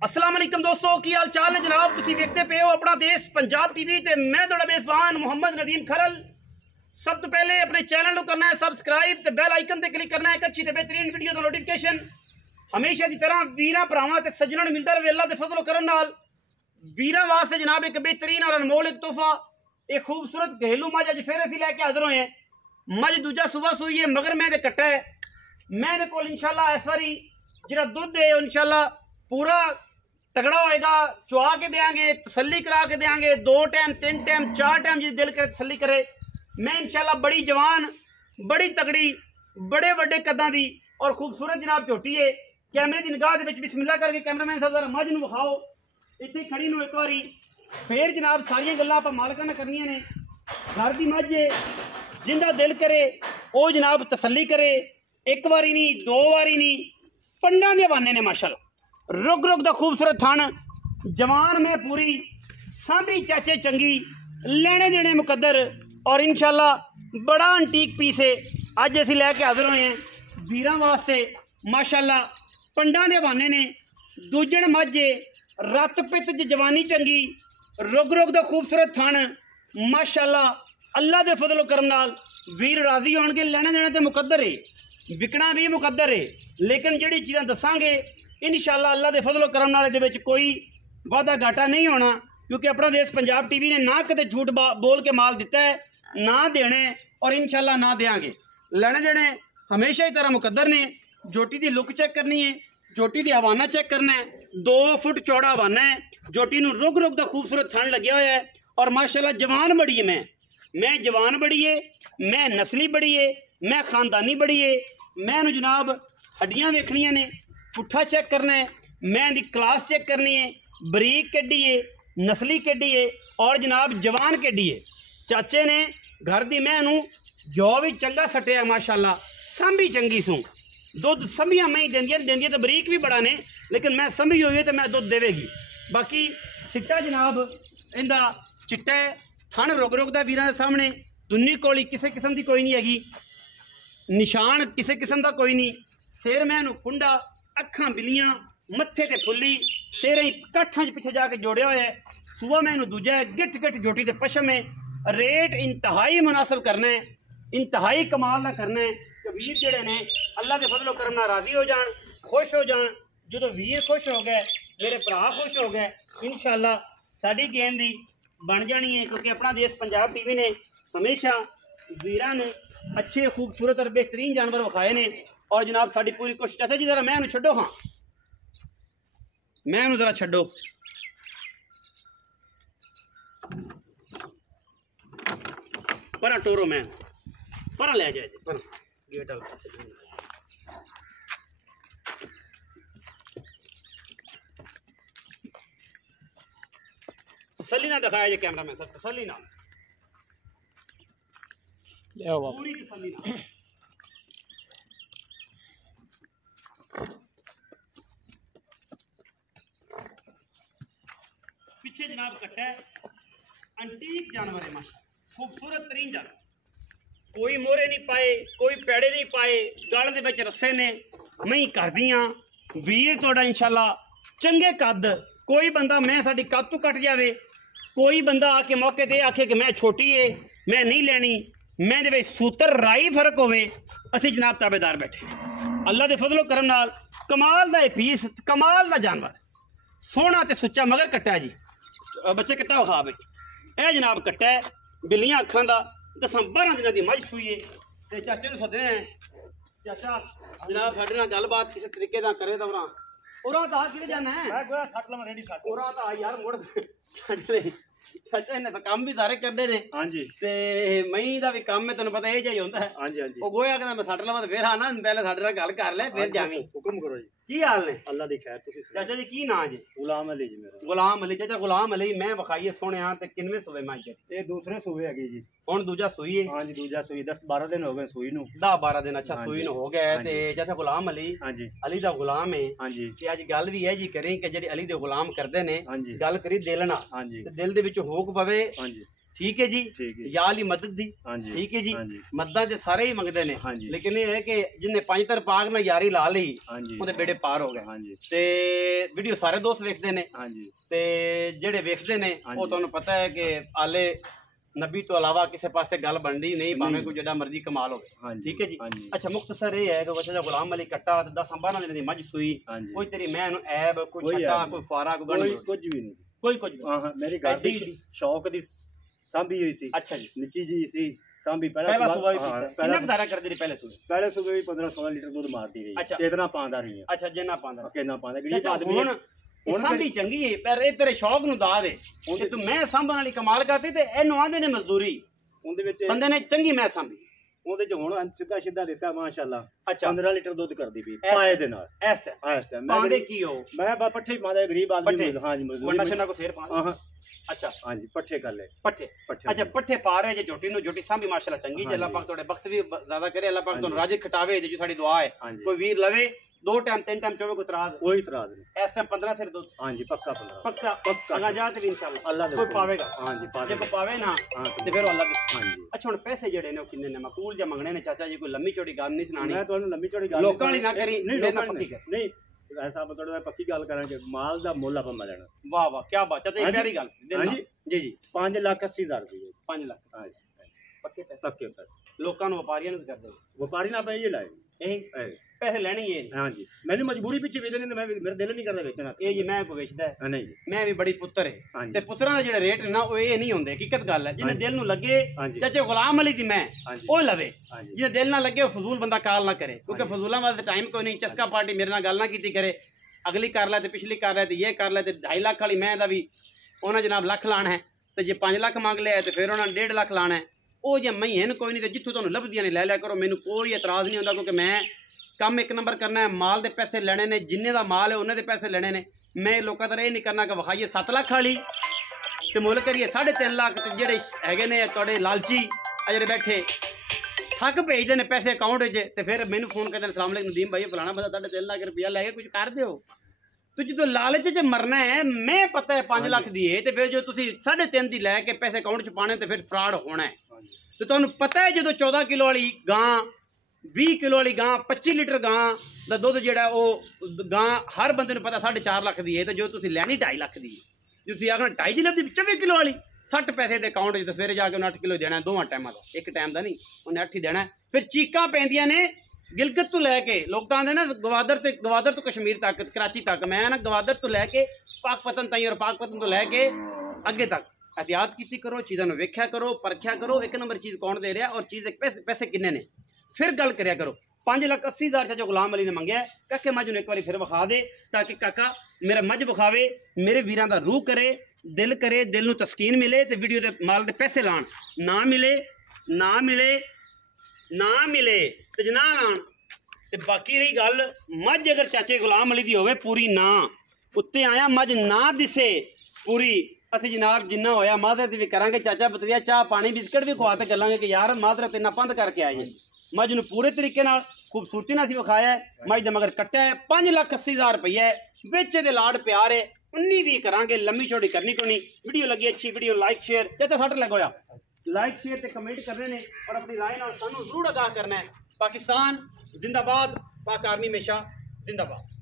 अस्सलाम वालेकुम दोस्तों की हाल चाल है जनाब। तुसी देखते पे हो अपना देश पंजाब टीवी ते मैं थोड़ा मेजबान मोहम्मद नदीम खरल। सब तो पहले अपने चैनल को करना है सब्सक्राइब ते बेल आइकन ते क्लिक करना है। एक अच्छी ते बेहतरीन वीडियो का नोटिफिकेशन हमेशा की तरह वीरां भरावां ते सज्जणां नूं मिलदा रहे। अल्लाह दे फजल करम नाल वीरां वास्ते जनाब एक बेहतरीन और अनमोल एक तोहफा एक खूबसूरत घरेलू मझ अज फिर असीं लैके हाजिर होए हैं। मझ दूजा सुबह सूई है मगर मैं दे कट्टा है। मैं दे कोल इंशाल्लाह इस बारी जिहड़ा दुध है इंशाल्लाह पूरा तगड़ा होएगा। चुआ के देंगे, तसल्ली करा के देंगे, 2 टाइम 3 टाइम 4 टाइम जिस दिल करे तसल्ली करे। मैं इंशाल्लाह बड़ी जवान बड़ी तगड़ी बड़े बड़े कदा दी और खूबसूरत जनाब झोटी है। कैमरे की निगाह के बिस्मिल्लाह करके कैमरामैन साहब जरा मझ नूं विखाओ। इत्थे खड़ी नूं एक बारी फिर जनाब सारियां गल्लां आपां मालकां नाल करनियां ने। घर की मझ है जिंदा दिल करे वो जनाब तसल्ली करे। एक बारी नहीं 2 बारी नहीं पंडां दे हवाने ने माशाल्लाह। रुग रुग दा खूबसूरत थान जवान में पूरी सांभी चाचे चंगी लेने देने मुकद्दर और इंशाल्लाह बड़ा अंटीक पीस है। अज असीं लैके हाजिर होए हैं वीरां वास्ते माशाल्लाह। पंडां दे हवाने ने दूजण मझ रत पित च जवानी चंगी रुग रुग दा खूबसूरत थान माशाल्लाह। अल्लाह दे फजल करम नाल वीर राजी होणगे। लेने देने ते मुकद्दर है विकना भी मुकद्दर है। लेकिन जिहड़ी चीज़ां दसांगे इंशाअल्लाह अल्लाह दे फजल करम नाल इहदे विच कोई वादा घाटा नहीं होना। क्योंकि अपना देश पंजाब टीवी ने ना कदे झूठ बोल के माल दिता है ना देने और इंशाअल्लाह ना देंगे। लेने देने हमेशा ही तरह मुकद्दर ने। जोटी की लुक चेक करनी है, जोटी की हवाना चेक करना है। 2 फुट चौड़ा हवाना है। जोटी नूं रुग रुग दा खूबसूरत थन लग्या होया है और माशाअल्लाह जवान बड़ी है। मैं जवान बड़ी है, मैं नस्ली बड़ी है, मैं खानदानी बड़ी है। मैं जनाब हड्डियां वेखनियां ने, पुट्ठा चेक करना है, मैं दी क्लास चेक करनी है, बरीक कड्डी है, नस्ली कड्डी है और जनाब जवान कड्डी है। चाचे ने घर दी मैं जो भी चंगा सटिया माशाल्लाह। संभी चंगी सूँ दुध संभियां मैं ही देंदियां तो बरीक भी बड़ा ने लेकिन मैं संभी हुई है तो मैं दुध देवेगी। बाकी चिट्टा जनाब इंदा चिट्टा है थन रुक रुक दा वीरां दे सामने। दुन्नी कोली किसी किस्म की कोई नहीं हैगी, निशान किसी किस्म का कोई नहीं। सिर मैनू कुंडा, अखां बिलियां, मत्थे ते फुल्ली, सिर ही काठां च पिछे जाके जोड़िया होया है। सूआ मैनू दूजा है, गिट गिट जोटी ते पशम है। रेट इंतहाई मुनासिब करना है, इंतहाई कमाल ना करना है कि वीर जेड़े ने अल्लाह के फजलो करम नाल राजी हो जान, खुश हो जान। जो वीर खुश हो गए मेरे भरा खुश हो गए इंशाअल्लाह साडी गेम दी बन जानी है। क्योंकि अपना देश पंजाब टीवी ने हमेशा वीरां नूं अच्छे खूबसूरत और बेहतरीन जानवर विखाए ने और जनाब साड़ी पूरी कोशिश। चाचा जी जरा मैं छड्डो, हाँ मैं जरा छड्डो। पर टोरो मैं पर ले जाए पर गेट वाला तसल्ली ना दिखाया जे कैमरा मैन सब तसल्ली ना पूरी तसल्ली ना। पीछे जनाब कट्टा है अंटीक जानवर है माशा, खूबसूरत तरीन जानवर। कोई मोहरे नहीं पाए, कोई पैड़े नहीं पाए, गल दे विच रस्से ने। मैं कर दियाँ वीर तोड़ा इंशाल्लाह चंगे कद। कोई बंदा मैं साडी कद तो कट जावे, कोई बंदा आके मौके ते आखे कि मैं छोटी है मैं नहीं लेनी, मैं दे विच सूत्र राई फर्क होवे, असीं जनाब ताबेदार बैठे। अल्लाह दे फजलो करम नाल कमाल दा पीस, कमाल दा जानवर सोहना ते सुच्चा मगर कट्टा जी। बच्चे कट्टा विखा बई ए जनाब कट्टा है बिल्लियां अखां दा 10-12 दिनों की मझ सूई है। ते चाचे नूं सदने हैं, चाचा जनाब साडे नाल गलबात किसी तरीके दा करे तो उरा तो कि जाना है मैं गोया सट लवां रेडी सट उरा तो यार मुड़ चाचा इन्हें तो काम भी सारे करते ने। हाँ जी ते मई दा भी काम है तेन पता यही होंदा है। हाँ जी हाँ जी वो गोया कहना मैं सट लवां फिर आना पहले साडे नाल गल कर ले फिर जावी। हुक्म करो जी की हाल ने? अल्लाह दी खैर। तुसीं चाचा जी की नाम जी? गुलाम अली जी मेरा। गुलाम अली चाचा गुलाम अली मैं विखाइए सोने हाँ ते किनवे सूबे माई ये दूसरे सूबे है जी हुण दूजा सूई है। हाँ जी दूजा सूई 10-12 दिन हो गए सूई नूं 10-12 दिन अच्छा सूई नूं हो गए ते चाचा गुलाम अली। हाँ जी अली दा गुलाम है। हाँ जी ते अज गल भी है जी करें कि जेह्ड़े अली दे गुलाम करदे ने गल करी दिल नाल। हाँ जी दिल दे विच होक पवे। हाँ जी ठीक है जी, ठीक है या ली मदद दी, हाँ जी, ठीक है जी, हाँ जी, मददा ते सारे ही मंगदे ने, हाँ जी, लेकिन ये है कि जिन्हें पंज तर पाक ना यारी ला ली हाँ जी, ਉਹਦੇ ਬੇੜੇ ਪਾਰ ਹੋ ਗਏ। हाँ जी, ਤੇ ਵੀਡੀਓ ਸਾਰੇ ਦੋਸਤ ਵੇਖਦੇ ਨੇ हाँ जी, ਤੇ ਜਿਹੜੇ ਵੇਖਦੇ ਨੇ ਹਾਂਜੀ। ਉਹ ਤੁਹਾਨੂੰ ਪਤਾ ਹੈ ਕਿ ਆਲੇ ਨਬੀ ਤੋਂ ਇਲਾਵਾ ਕਿਸੇ ਪਾਸੇ ਗੱਲ ਬਣਦੀ ਨਹੀਂ, ਭਾਵੇਂ ਕੋਈ ਜਿਹੜਾ ਮਰਜ਼ੀ ਕਮਾਲ ਹੋਵੇ। हाँ जी, ਠੀਕ ਹੈ ਜੀ। हाँ जी, ਅੱਛਾ ਮੁਖਤਸਰ ਇਹ ਹੈ ਕਿ ਬੱਚਾ ਦਾ ਗੁਲਾਮ ਅਲੀ ਕੱਟਾ ਤੇ 10-12 ਦਿਨ ਦੀ ਮੱਝ ਸੂਈ, हाँ जी, ਕੋਈ ਤੇਰੀ ਮੈਂ ਨੂੰ ਐਬ, ਕੋਈ ਕੋਈ ਛੱਟਾ, ਐਬ ਕੋਈ ਫੁਆਰਾ, ਕੋਈ कोई ਗੰਢ, कुछ भी नहीं, ਕੋਈ ਕੁਝ ਨਹੀਂ। हाँ हाँ मेरी घर ਐਡੀ दी शौक दी सांभी हुई सी, ਅੱਛਾ ਜੀ। निक्की जी सी सांभी ਪਹਿਲਾ ਸੁਬਾ ਵੀ हाँ, ਪੀਤਾ ਕਿੰਨਾ ਕੁ ਦਾਰਾ ਕਰਦੀ ਰਹੀ ਪਹਿਲੇ ਸੂਏ? पहले सुबह भी 15-16 लीटर दूध मारती रही, अच्छा। इतना पांदा रही है, ਅੱਛਾ ਜਿੰਨਾ ਪਾਉਂਦਾ अकेला पांदा गरीब ਅੱਛਾ आदमी ਹੁਣ ਹੁਣ ਸਾਂਭੀ ਚੰਗੀ ਹੈ ਪਰ ਇਹ ਤੇਰੇ ਸ਼ੌਕ ਨੂੰ ਦਾ ਦੇ ਕਿ ਤੂੰ ਮੈਂ ਸਾਂਭਣ ਵਾਲੀ ਕਮਾਲ ਕਰਦੀ ਤੇ ਇਹਨੂੰ ਆਂਦੇ ਨੇ ਮਜ਼ਦੂਰੀ, ਉਹਦੇ ਵਿੱਚ ਬੰਦੇ ਨੇ ਚੰਗੀ ਮੈਂ ਸਾਂਭੀ। ਉਹਦੇ ਚ ਹੁਣ ਸਿੱਧਾ ਸਿੱਧਾ ਦਿੱਤਾ ਮਾਸ਼ਾਅੱਲਾ, ਅੱਛਾ 15 ਲੀਟਰ ਦੁੱਧ ਕਰਦੀ ਪਈ ਪਾਏ ਦੇ ਨਾਲ ਐਸ ਇਸ ਟਾਈਮ ਪਾਉਂਦੇ ਕੀ ਹੋ ਮੈਂ ਬਾ ਪੱਠੇ ਪਾਉਂਦਾ ਗਰੀਬ ਆਦਮੀ ਪੱਠੇ? ਹਾਂ ਜੀ ਵੰਡਾ ਮਜ਼ਦੂਰੀ ਛੰਡਾ ਕੋ ਫੇਰ ਪਾ ਹਾਂ ਅੱਛਾ ਹਾਂ ਜੀ ਪੱਠੇ ਕਰ ਲੈ ਪੱਠੇ ਪੱਠੇ ਅੱਛਾ ਪੱਠੇ ਪਾ ਰਹੇ ਜੇ ਝੋਟੀ ਨੂੰ ਝੋਟੀ ਸਾਂਭੀ ਮਾਸ਼ਾਅੱਲਾ ਚੰਗੀ ਜੇ ਅੱਲਾਹ ਪਾਕ ਤੁਹਾਡੇ ਬਖਤ ਵੀ ਜ਼ਿਆਦਾ ਕਰੇ, ਅੱਲਾਹ ਪਾਕ ਤੁਹਾਨੂੰ ਰਾਜ਼ੀ ਖਟਾਵੇ ਜੇ ਸਾਡੀ ਦੁਆ ਹੈ। ਹਾਂਜੀ ਕੋਈ ਵੀਰ ਲਵੇ 2 ਟਾਈਮ 3 ਟਾਈਮ ਚੋਵੇ ਕੋ ਇਤਰਾਜ਼ ਕੋਈ ਇਤਰਾਜ਼ ਨਹੀਂ ਇਸ ਟਾਈਮ 15 ਸਿਰ ਦੁੱਧ ਹਾਂ ਜੀ ਪੱਕਾ 15 ਪੱਕਾ ਪੱਕਾ। ਅਗਾ ਜਾ ਤੇ ਵੀ ਇਨਸ਼ਾਅੱਲਾ ਅੱਲਾਹ ਦੇ ਕੋਈ ਹੁਕਮ। ਪਾਵੇਗਾ, ਹਾਂ ਜੀ ਪਾ ਜੇ ਦੇ ਕੋ ਪਾਵੇ ਨਾ ਹਾਂ ਤੇ ਫਿਰ ਉਹ ਅੱਲਾਹ ਦੇ। ਹਾਂ ਜੀ ਅੱਛਾ ਹੁਣ ਪੈਸੇ ਜਿਹੜੇ ਨੇ ਉਹ ਕਿੰਨੇ ਨੇ ਮਕਬੂਲ ਜਾਂ ਮੰਗਣੇ ਨੇ ਚਾਚਾ ਜੀ? ਕੋਈ ਲੰਮੀ ਚੌੜੀ ਗੱਲ ਨਹੀਂ ਸੁਣਾਣੀ, ਮੈਂ ਤੁਹਾਨੂੰ ਲੰਮੀ ਚੌੜੀ ਗੱਲ ਲੋਕਾਂ ਵਾਲੀ ਨਾ ਕਰੀ, ਨਹੀਂ ਮੇਰੇ ਨਾਲ ਲੋਕਾਂ ਪੱਕੀ ਕਰ। ਨਹੀਂ ਐਸਾ ਤੁਹਾਡੇ ਨਾਲ ਪੱਕੀ ਗੱਲ ਕਰਾਂਗੇ, ਮਾਲ ਦਾ ਮੁੱਲ ਆਪਾਂ ਮਿਲਣਾ। ਵਾਹ ਵਾਹ ਕੀ ਬਾਤ ਚਾਚਾ ਜੀ, ਹਾਂਜੀ। ਪਿਆਰੀ ਗੱਲ ਦਿਲ ਨਾਲ। ਹਾਂਜੀ। ਜੀ ਜੀ 5,80,000 ਰੁਪਏ 5 ਲੱਖ ਹਾਂ ਜੀ ਪੱਕੇ ਪੈਸੇ ਪੱਕੇ ਪੈਸੇ ਲੋਕਾਂ ਨੂੰ ਵਪਾਰੀਆਂ ਨੂੰ ਕਰਦੇ ਵਪਾਰੀ ਨਾ ਪਏ ਇਹ ਲਾਏ ਇਹ ਪੈਸੇ ਲੈਣੇ ਹੀ ਇਹ ਹਾਂ ਜੀ ਮੈਨੂੰ ਮਜਬੂਰੀ ਪਿੱਛੇ ਵੇਚਣੇ ਨੇ, ਮੈਂ ਮੇਰਾ ਦਿਲ ਨਹੀਂ ਕਰਦਾ ਵੇਚਣਾ ਇਹ ਜੀ ਮੈਂ ਕੋ ਵੇਚਦਾ ਹੈ। ਨਹੀਂ ਜੀ ਮੈਂ ਵੀ ਬੜੀ ਪੁੱਤਰ ਹੈ ਹਾਂਜੀ। ਤੇ ਪੁੱਤਰਾਂ ਦੇ ਜਿਹੜੇ ਰੇਟ ਨੇ ਨਾ ਉਹ ਇਹ ਨਹੀਂ ਹੁੰਦੇ, ਹਕੀਕਤ ਗੱਲ ਹੈ। ਜਿਹਨੇ ਹਾਂਜੀ। ਦਿਲ ਨੂੰ ਲੱਗੇ ਹਾਂਜੀ। ਚਾਚੇ ਗੁਲਾਮ ਅਲੀ ਦੀ ਮੈਂ ਹਾਂਜੀ। ਉਹ ਲਵੇ, ਹਾਂਜੀ ਜਿਹਨੇ ਦਿਲ ਨਾ ਲੱਗੇ ਉਹ ਫਜ਼ੂਲ ਬੰਦਾ ਕਾਲ ਨਾ ਕਰੇ, ਕਿਉਂਕਿ ਹਾਂਜੀ। ਫਜ਼ੂਲਾਂ ਵਾਸਤੇ ਟਾਈਮ ਕੋਈ ਨਹੀਂ। ਚਸਕਾ ਪਾਰਟੀ ਮੇਰੇ ਨਾਲ ਗੱਲ ਨਾ ਕੀਤੀ ਕਰੇ, ਅਗਲੀ ਕਰ ਲੈ ਤੇ ਪਿਛਲੀ ਕਰ ਲੈ ਤੇ ਇਹ ਕਰ ਲੈ ਤੇ 2.5 ਲੱਖ ਵਾਲੀ ਮੈਂ ਦਾ ਵੀ ਉਹਨਾਂ ਜਨਾਬ ਲੱਖ ਲਾਣਾ ਹੈ, ਤੇ ਜੇ 5 ਲੱਖ ਮੰਗ ਲਿਆ ਤੇ ਫਿਰ ਉਹਨਾਂ ਨੇ 1.5 ਲੱਖ ਲਾਣਾ ਹੈ। ਉਹ ਜੇ ਮਹੀਨ ਕੋਈ ਨਹੀਂ ਤੇ ਜਿੱਥੋਂ ਤੁਹਾਨੂੰ ਲੱਭਦੀਆਂ ਨੇ ਲੈ ਲਿਆ ਕਰੋ, ਮੈਨੂੰ ਕੋਈ ਇਤਰਾਜ਼ ਨਹੀਂ ਹੁੰਦਾ, ਕਿਉਂਕਿ ਮੈਂ ਕੰਮ ਇੱਕ ਨੰਬਰ ਕਰਨਾ ਹੈ। ਮਾਲ ਦੇ ਪੈਸੇ ਲੈਣੇ ਨੇ, ਜਿੰਨੇ ਦਾ ਮਾਲ ਹੈ ਉਹਨਾਂ ਦੇ ਪੈਸੇ ਲੈਣੇ ਨੇ। ਮੈਂ ਲੋਕਾਂ ਦਾ ਇਹ ਨਹੀਂ ਕਰਨਾ ਕਿ ਵਿਖਾਈਏ 7 ਲੱਖ ਵਾਲੀ ਤੇ ਮੁੱਲ ਕਰੀਏ 3.5 ਲੱਖ, ਤੇ ਜਿਹੜੇ ਹੈਗੇ ਨੇ ਤੁਹਾਡੇ ਲਾਲਚੀ ਆ ਜਿਹੜੇ ਬੈਠੇ ਠੱਗ ਭੇਜਦੇ ਨੇ ਪੈਸੇ ਅਕਾਊਂਟ 'ਚ, ਤੇ ਫਿਰ ਮੈਨੂੰ ਫੋਨ ਕਰਦੇ ਨੇ ਸਲਾਮ ਅਲੈਕੁਮ ਨਦੀਮ ਭਾਈ ਫਲਾਣਾ ਬੰਦਾ 3.5 ਲੱਖ ਰੁਪਇਆ ਲੈ ਕੇ ਕੁਝ ਕਰ ਦਿਓ। ਤੂੰ ਜਦੋਂ ਲਾਲਚ 'ਚ ਮਰਨਾ ਹੈ, ਮੈਂ ਪਤਾ ਹੈ 5 ਲੱਖ ਦੀ ਹੈ, ਤੇ ਫਿਰ ਜੋ ਤੁਸੀਂ 3.5 ਦੀ ਲੈ ਕੇ ਪੈਸੇ ਅਕਾਊਂਟ 'ਚ ਪਾਣੇ ਤੇ ਫਿਰ ਫਰਾਡ ਹੋਣਾ ਹੈ। ਤੇ ਤੁਹਾਨੂੰ ਪਤਾ ਹੈ ਜਦੋਂ 14 ਕਿਲੋ ਵਾਲੀ ਗਾਂ, 20 ਕਿਲੋ ਵਾਲੀ ਗਾਂ, 25 ਲੀਟਰ ਗਾਂ ਦਾ ਦੁੱਧ ਜਿਹੜਾ ਉਹ ਗਾਂ ਹਰ ਬੰਦੇ ਨੂੰ ਪਤਾ 4.5 ਲੱਖ ਦੀ ਹੈ, ਤੇ ਜੋ ਤੁਸੀਂ ਲੈਣੀ 2.5 ਲੱਖ ਦੀ ਹੈ, ਜੇ ਤੁਸੀਂ ਆਖਣਾ 2.5 ਦੀ ਲੱਭਦੀ 24 ਕਿਲੋ ਵਾਲੀ 60 ਪੈਸੇ ਦੇ ਅਕਾਊਂਟ 'ਚ, ਤੇ ਸਵੇਰੇ ਜਾ ਕੇ ਉਹਨੇ 8 ਕਿਲੋ ਦੇਣਾ, ਦੋਵਾਂ ਟਾਈਮਾਂ ਦਾ, ਇੱਕ ਟਾਈਮ ਦਾ ਨਹੀਂ, ਉਹਨੇ 8 ਹੀ ਦੇਣਾ। ਫਿਰ ਚੀਕਾਂ ਪੈਂਦੀਆਂ ਨੇ ਗਿਲਗਤ ਤੋਂ ਲੈ ਕੇ, ਲੋਕਾਂ ਦੇ ਨਾ ਗਵਾਦਰ ਤੋਂ ਕਸ਼ਮੀਰ ਤੱਕ, ਕਰਾਚੀ ਤੱਕ, ਮੈਂ ਨਾ ਗਵਾਦਰ ਤੋਂ ਲੈ ਕੇ ਪਾਕਪਤਨ ਤਾਈਂ ਔਰ ਪਾਕਪਤਨ ਤੋਂ ਲੈ ਕੇ ਅੱਗੇ ਤੱਕ एहतियात की करो, चीज़ों में वेख्या करो, परख्या करो, एक नंबर चीज़ कौन दे रहा और चीज़ पैसे किन्ने ने, फिर गल करया करो। 5,80,000 चाचा गुलाम अली ने मंगया, काके मज एक बार फिर विखा दे, ताकि काका मेरा मज विखावे, मेरे वीरां दा रूह करे, दिल नूं तस्कीन मिले, तो वीडियो दे माल दे पैसे लाण, ना मिले ते जना लाण। ते बाकी रही गल मज अगर चाचे गुलाम अली दी होवे पूरी ना, उत्ते आया मज ना दिसे पूरी, ਅਸੀਂ जनाब जिन्ना होया माजरत भी करांगे, चाचा बतरिया चाह पानी बिस्किट भी खुआ के चलांगे कि यार माजरत इन्ना पंद करके आए। मज नूं पूरे तरीके नाल खूबसूरती नाल विखाया है, मज दे मगर कट्टा है 5,80,000 रुपया है, बिच दे लाड प्यार है, उन्नी भी करांगे, लम्मी चौड़ी करनी कोई नहीं। वीडियो लगी अच्छी, वीडियो लाइक शेयर चाचा सट लगोया लाइक शेयर ते कमेंट करने ने, और अपनी राय नाल सानू जरूर आगाह करना है। पाकिस्तान जिंदाबाद, पाक आर्मी हमेशा जिंदाबाद।